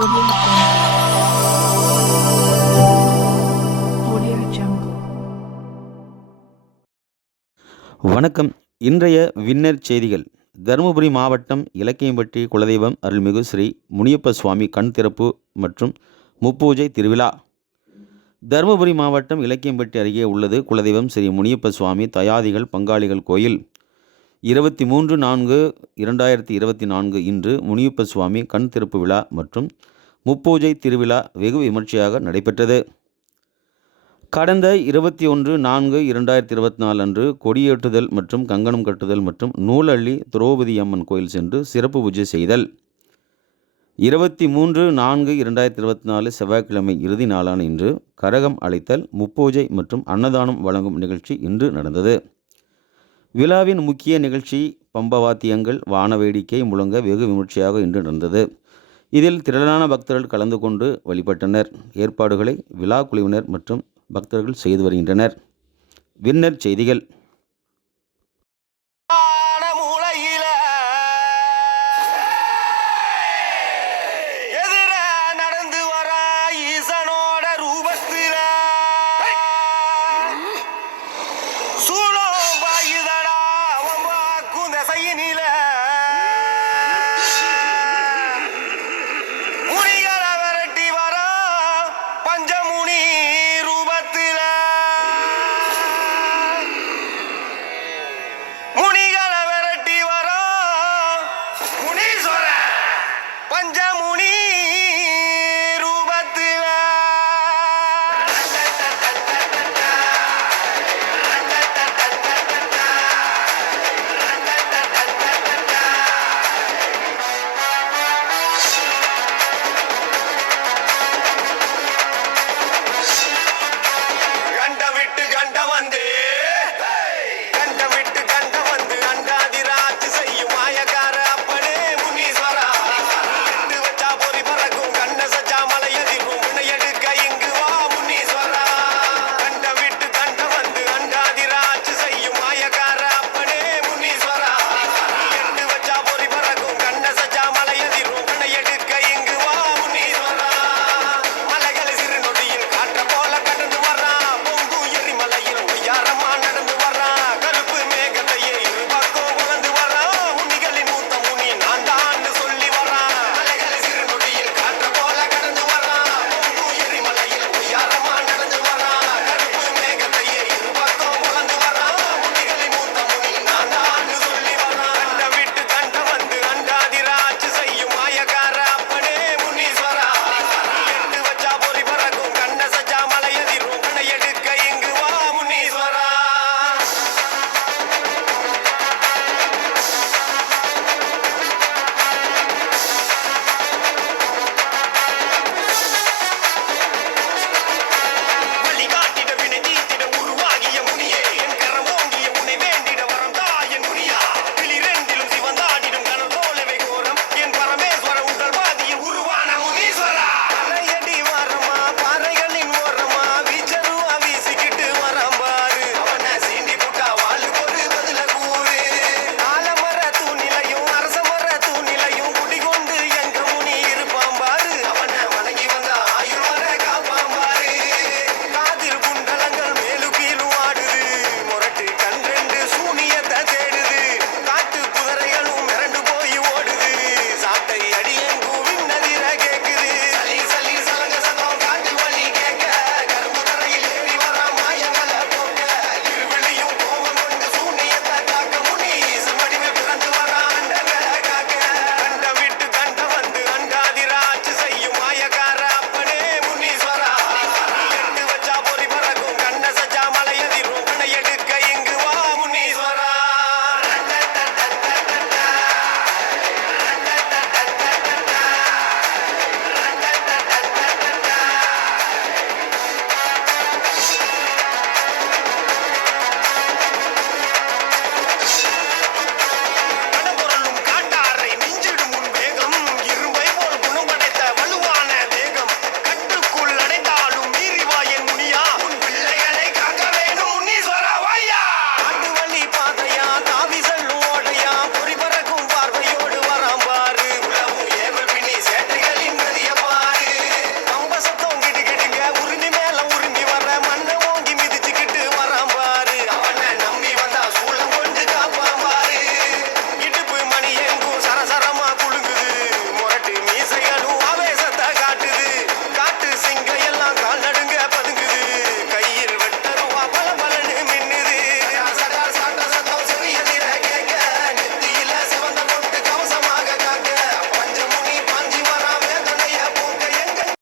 Audio Jungle. வணக்கம். இன்றைய winner செய்திகள். தருமபுரி மாவட்டம் இலக்கியம்பட்டி குலதெய்வம் அருள்மிகு ஸ்ரீ முனியப்ப சுவாமி கண் திறப்பு மற்றும் முப்பூஜை திருவிழா. தருமபுரி மாவட்டம் இலக்கியம்பட்டி அருகே உள்ளது குலதெய்வம் ஸ்ரீ முனியப்ப சுவாமி தயாதிகள் பங்காளிகள் கோயில். 23/4/2024 இன்று முனியப்ப சுவாமி கண் திறப்பு விழா மற்றும் முப்பூஜை திருவிழா வெகு விமர்சையாக நடைபெற்றது. கடந்த 21/4/2024 அன்று கொடியேற்றுதல் மற்றும் கங்கணம் கட்டுதல் மற்றும் நூலள்ளி திரௌபதி அம்மன் கோயில் சென்று சிறப்பு பூஜை செய்தல். 23/4/2024 செவ்வாய்க்கிழமை இறுதி நாளான இன்று கரகம் அழைத்தல், முப்பூஜை மற்றும் அன்னதானம் வழங்கும் நிகழ்ச்சி இன்று நடந்தது. விழாவின் முக்கிய நிகழ்ச்சி பம்பவாத்தியங்கள், வான வேடிக்கை முழங்க வெகு விமர்சையாக இன்று நடந்தது. இதில் திரளான பக்தர்கள் கலந்து கொண்டு வழிபட்டனர். ஏற்பாடுகளை விழா குழுவினர் மற்றும் பக்தர்கள் செய்து வருகின்றனர். வின்னர் செய்திகள்.